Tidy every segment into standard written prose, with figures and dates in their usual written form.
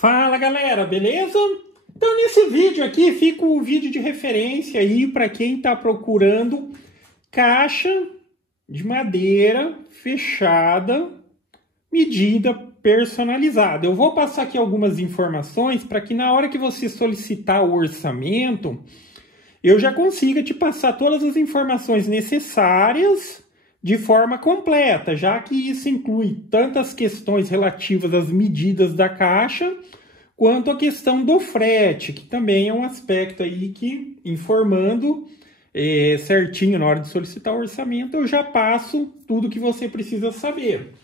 Fala galera, beleza? Então nesse vídeo aqui fica o vídeo de referência aí para quem está procurando caixa de madeira fechada, medida personalizada. Eu vou passar aqui algumas informações para que na hora que você solicitar o orçamento, eu já consiga te passar todas as informações necessárias de forma completa, já que isso inclui tantas questões relativas às medidas da caixa, quanto a questão do frete, que também é um aspecto aí que, informando certinho na hora de solicitar o orçamento, eu já passo tudo que você precisa saber.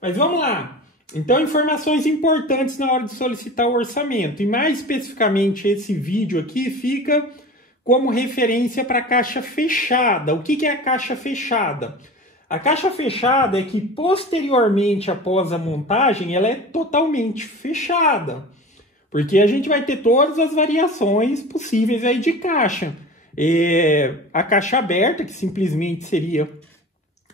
Mas vamos lá. Então, informações importantes na hora de solicitar o orçamento. E mais especificamente, esse vídeo aqui fica como referência para a caixa fechada. O que é a caixa fechada? A caixa fechada é que posteriormente, após a montagem, ela é totalmente fechada. Porque a gente vai ter todas as variações possíveis aí de caixa. A caixa aberta, que simplesmente seria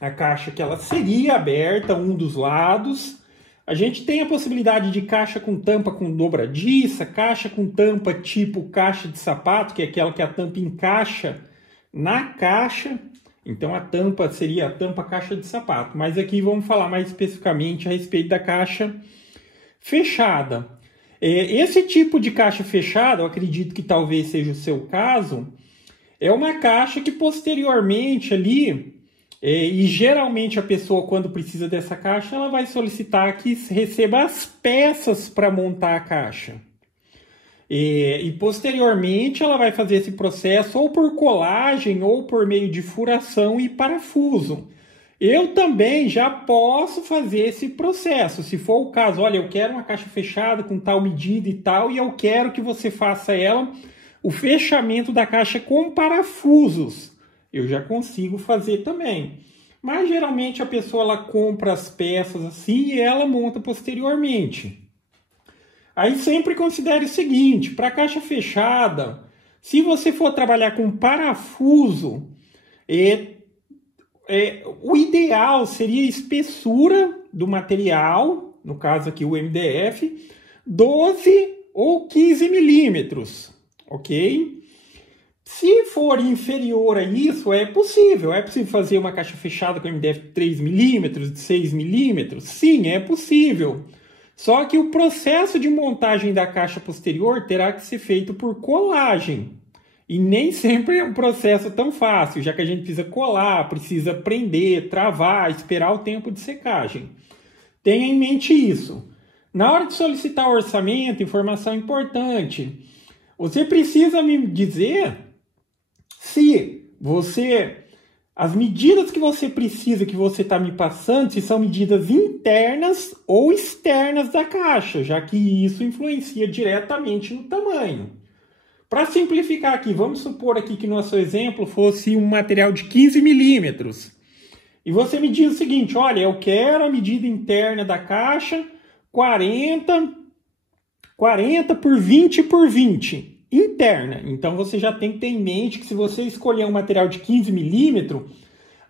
a caixa que ela seria aberta, um dos lados. A gente tem a possibilidade de caixa com tampa com dobradiça, caixa com tampa tipo caixa de sapato, que é aquela que a tampa encaixa na caixa. Então a tampa seria a tampa caixa de sapato. Mas aqui vamos falar mais especificamente a respeito da caixa fechada. Esse tipo de caixa fechada, eu acredito que talvez seja o seu caso, é uma caixa que posteriormente ali... e geralmente a pessoa, quando precisa dessa caixa, ela vai solicitar que receba as peças para montar a caixa. E posteriormente ela vai fazer esse processo ou por colagem ou por meio de furação e parafuso. Eu também já posso fazer esse processo. Se for o caso, olha, eu quero uma caixa fechada com tal medida e tal, e eu quero que você faça ela, o fechamento da caixa com parafusos. Eu já consigo fazer também. Mas geralmente a pessoa ela compra as peças assim e ela monta posteriormente. Aí sempre considere o seguinte, para a caixa fechada, se você for trabalhar com parafuso, o ideal seria a espessura do material, no caso aqui o MDF, 12 ou 15 milímetros, ok? Se for inferior a isso, é possível fazer uma caixa fechada com MDF de 3 milímetros, de 6 milímetros? Sim, é possível. Só que o processo de montagem da caixa posterior terá que ser feito por colagem. E nem sempre é um processo tão fácil, já que a gente precisa colar, precisa prender, travar, esperar o tempo de secagem. Tenha em mente isso. Na hora de solicitar o orçamento, informação importante, você precisa me dizer se as medidas que você precisa, que você está me passando, se são medidas internas ou externas da caixa, já que isso influencia diretamente no tamanho. Para simplificar aqui, vamos supor aqui que nosso exemplo fosse um material de 15 milímetros. E você me diz o seguinte, olha, eu quero a medida interna da caixa 40 por 20 por 20. Interna. Então você já tem que ter em mente que se você escolher um material de 15 milímetros,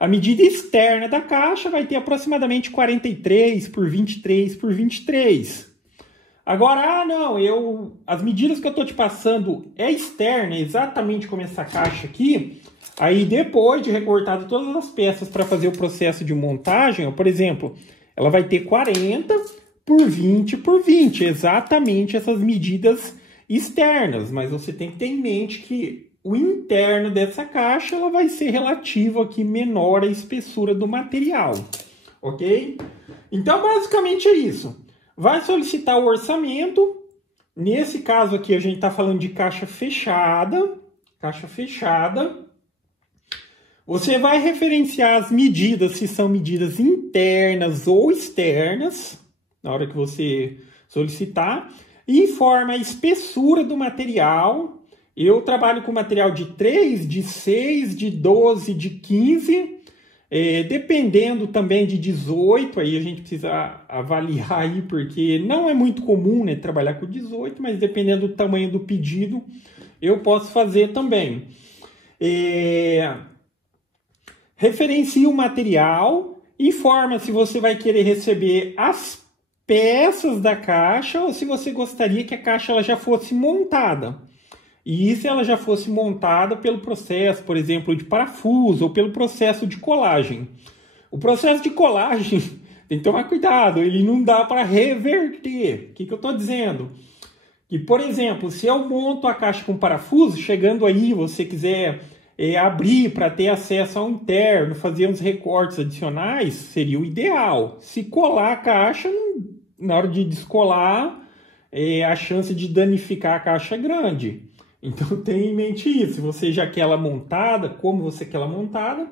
a medida externa da caixa vai ter aproximadamente 43 por 23 por 23. Agora, as medidas que eu estou te passando é externa, exatamente como essa caixa aqui. Aí depois de recortado todas as peças para fazer o processo de montagem, por exemplo, ela vai ter 40 por 20 por 20, exatamente essas medidas externas, mas você tem que ter em mente que o interno dessa caixa ela vai ser relativo aqui menor à espessura do material, ok? Então basicamente é isso. Vai solicitar o orçamento. Nesse caso aqui a gente está falando de caixa fechada. Caixa fechada. Você vai referenciar as medidas, se são medidas internas ou externas, na hora que você solicitar. Informa a espessura do material. Eu trabalho com material de 3, de 6, de 12, de 15, dependendo também de 18, aí a gente precisa avaliar aí, porque não é muito comum, né, trabalhar com 18, mas dependendo do tamanho do pedido, eu posso fazer também. Referencia o material, informa se você vai querer receber as peças da caixa ou se você gostaria que a caixa ela já fosse montada. E se ela já fosse montada pelo processo, por exemplo, de parafuso ou pelo processo de colagem. O processo de colagem tem que tomar cuidado, ele não dá para reverter. O que eu estou dizendo? Que, por exemplo, se eu monto a caixa com parafuso, chegando aí, você quiser abrir para ter acesso ao interno, fazer uns recortes adicionais, seria o ideal. Se colar a caixa, na hora de descolar, a chance de danificar a caixa é grande. Então tenha em mente isso, se você já quer ela montada, como você quer ela montada.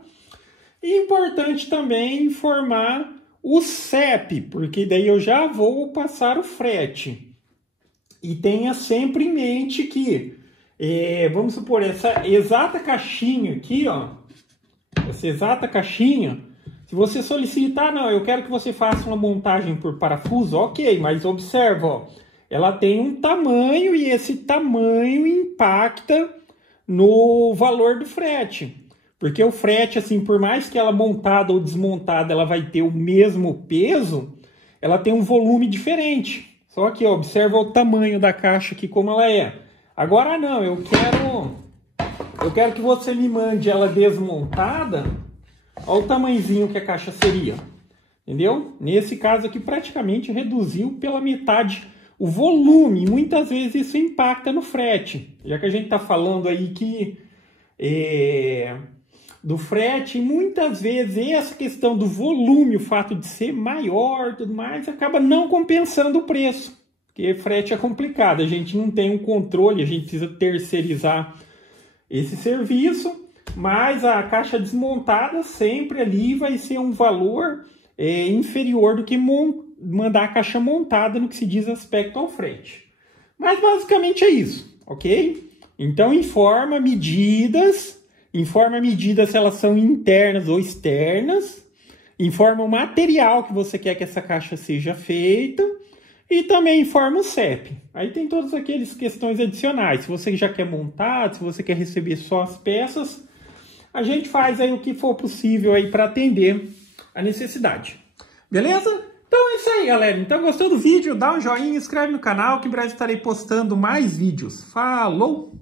E importante também informar o CEP, porque daí eu já vou passar o frete. E tenha sempre em mente que, vamos supor, essa exata caixinha aqui, ó, essa exata caixinha, se você solicitar, não, eu quero que você faça uma montagem por parafuso, ok, mas observa, ó, ela tem um tamanho e esse tamanho impacta no valor do frete. Porque o frete, assim, por mais que ela montada ou desmontada, ela vai ter o mesmo peso, ela tem um volume diferente. Só que, ó, observa o tamanho da caixa aqui, como ela é. Agora não, eu quero que você me mande ela desmontada. Olha o tamanhozinho que a caixa seria. Entendeu? Nesse caso aqui, praticamente reduziu pela metade o volume. Muitas vezes isso impacta no frete. Já que a gente está falando aí que do frete, muitas vezes essa questão do volume, o fato de ser maior e tudo mais, acaba não compensando o preço. Porque frete é complicado, a gente não tem um controle, a gente precisa terceirizar esse serviço, mas a caixa desmontada sempre ali vai ser um valor inferior do que mandar a caixa montada no que se diz aspecto ao frete. Mas basicamente é isso, ok? Então informa medidas se elas são internas ou externas, informa o material que você quer que essa caixa seja feita e também informa o CEP. Aí tem todas aquelas questões adicionais, se você já quer montar, se você quer receber só as peças, a gente faz aí o que for possível aí para atender a necessidade. Beleza? Então é isso aí, galera. Então, gostou do vídeo? Dá um joinha, inscreve no canal que em breve estarei postando mais vídeos. Falou!